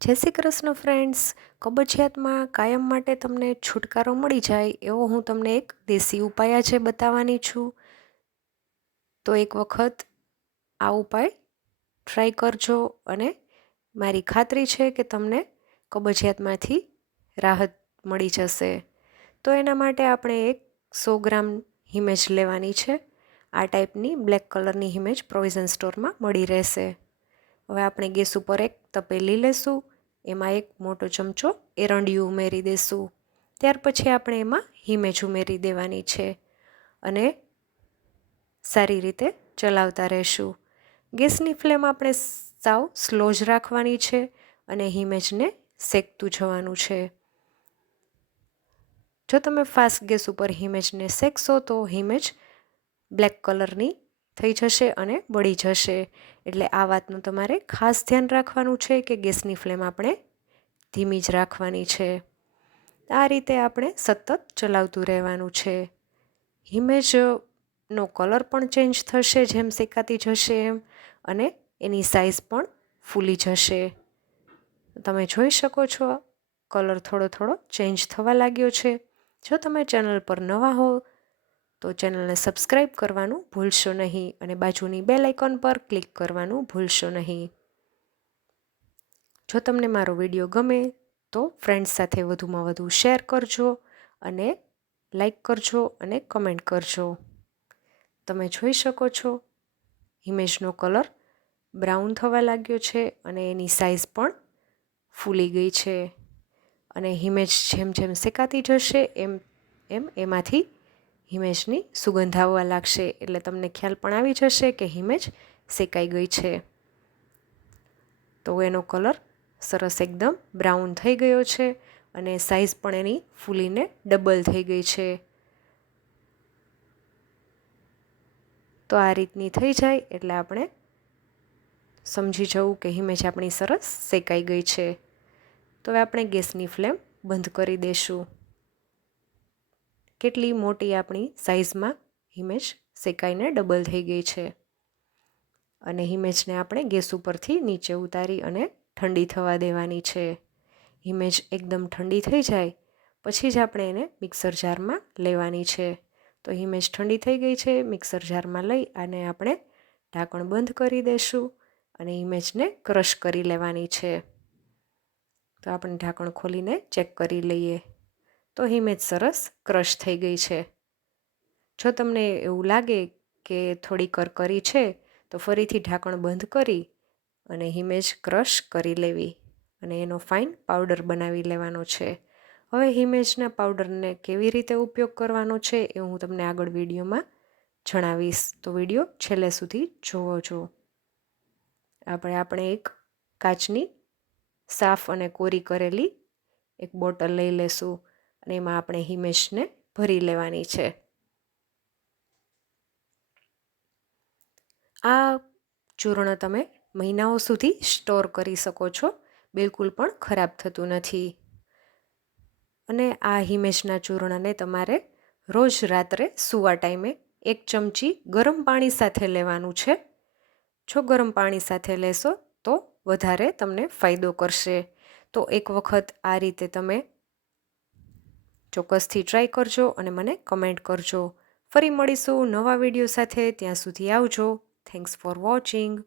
જય શ્રી કૃષ્ણ ફ્રેન્ડ્સ કબજિયાતમાં કાયમ માટે તમને છુટકારો મળી જાય એવો હું તમને એક દેશી ઉપાય આજે બતાવવાની છું. તો એક વખત આ ઉપાય ટ્રાય કરજો અને મારી ખાતરી છે કે તમને કબજિયાતમાંથી રાહત મળી જશે. તો એના માટે આપણે એક સો ગ્રામ હિમેજ લેવાની છે. આ ટાઈપની બ્લેક કલરની હિમેજ પ્રોવિઝન સ્ટોરમાં મળી રહેશે. હવે આપણે ગેસ ઉપર એક તપેલી લેશું, એમાં એક મોટો ચમચો એરંડિયું ઉમેરી દઈશું ત્યાર પછી આપણે એમાં હિમેજ ઉમેરી દેવાની છે અને સારી રીતે ચલાવતા રહેશું. ગેસની ફ્લેમ આપણે સાવ સ્લો જ રાખવાની છે અને હિમેજને શેકતું જવાનું છે. જો તમે ફાસ્ટ ગેસ ઉપર હિમેજને શેકશો તો હિમેજ બ્લેક કલરની થઈ જશે અને બળી જશે. એટલે આ વાતનું તમારે ખાસ ધ્યાન રાખવાનું છે કે ગેસની ફ્લેમ આપણે ધીમી જ રાખવાની છે. આ રીતે આપણે સતત ચલાવતું રહેવાનું છે. ઇમેજનો કલર પણ ચેન્જ થશે, જેમ શેકાતી જશે એમ, અને એની સાઇઝ પણ ફૂલી જશે. તમે જોઈ શકો છો, કલર થોડો થોડો ચેન્જ થવા લાગ્યો છે. જો તમે ચેનલ પર નવા હો તો ચેનલને સબસ્ક્રાઈબ કરવાનું ભૂલશો નહીં અને બાજુની બેલ આઇકોન પર ક્લિક કરવાનું ભૂલશો નહીં. જો તમને મારો વીડિયો ગમે તો ફ્રેન્ડ્સ સાથે વધુમાં વધુ શેર કરજો અને લાઈક કરજો અને કમેન્ટ કરજો. તમે જોઈ શકો છો ઇમેજનો કલર બ્રાઉન થવા લાગ્યો છે અને એની સાઇઝ પણ ફૂલી ગઈ છે. અને હિમેજ જેમ જેમ શેકાતી જશે એમ એમ એમાંથી હિમેજની સુગંધ આવવા લાગશે. એટલે તમને ખ્યાલ પણ આવી જશે કે હિમેજ શેકાઈ ગઈ છે. તો એનો કલર સરસ એકદમ બ્રાઉન થઈ ગયો છે અને સાઇઝ પણ એની ફૂલીને ડબલ થઈ ગઈ છે. તો આ રીતની થઈ જાય એટલે આપણે સમજી જવું કે હિમેજ આપણી સરસ શેકાઈ ગઈ છે. તો હવે આપણે ગેસની ફ્લેમ બંધ કરી દઈશું કેટલી મોટી આપણી સાઇઝમાં હિમેજ શેકાઈને ડબલ થઈ ગઈ છે. અને હિમેજને આપણે ગેસ ઉપરથી નીચે ઉતારી અને ઠંડી થવા દેવાની છે. હિમેજ એકદમ ઠંડી થઈ જાય, પછી જ આપણે એને મિક્સર જારમાં લેવાની છે. તો હિમેજ ઠંડી થઈ ગઈ છે, મિક્સર જારમાં લઈ અને આપણે ઢાંકણ બંધ કરી દઈશું અને ઇમેજને ક્રશ કરી લેવાની છે. તો આપણે ઢાંકણ ખોલીને ચેક કરી લઈએ. તો હિમેજ સરસ ક્રશ થઈ ગઈ છે. જો તમને એવું લાગે કે થોડી કરકરી છે, તો ફરીથી ઢાંકણ બંધ કરી અને હિમેજ ક્રશ કરી લેવી અને એનો ફાઇન પાવડર બનાવી લેવાનો છે. હવે હિમેજના પાવડરને કેવી રીતે ઉપયોગ કરવાનો છે એ હું તમને આગળ વિડીયોમાં જણાવીશ. તો વીડિયો છેલ્લે સુધી જોવો છો આપણે આપણે એક કાચની સાફ અને કોરી કરેલી એક બોટલ લઈ લેશું. અને એમાં આપણે હિમેશને ભરી લેવાની છે. આ ચૂર્ણ તમે મહિનાઓ સુધી સ્ટોર કરી શકો છો. બિલકુલ પણ ખરાબ થતું નથી. અને આ હિમેશના ચૂર્ણને તમારે રોજ રાત્રે સૂવા ટાઈમે એક ચમચી ગરમ પાણી સાથે લેવાનું છે. જો ગરમ પાણી સાથે લેશો તો વધારે તમને ફાયદો કરશે. તો એક વખત આ રીતે તમે ચોક્કસથી ટ્રાય કરજો અને મને કમેન્ટ કરજો. ફરી મળીશું નવા વીડિયો સાથે, ત્યાં સુધી આવજો. Thanks for watching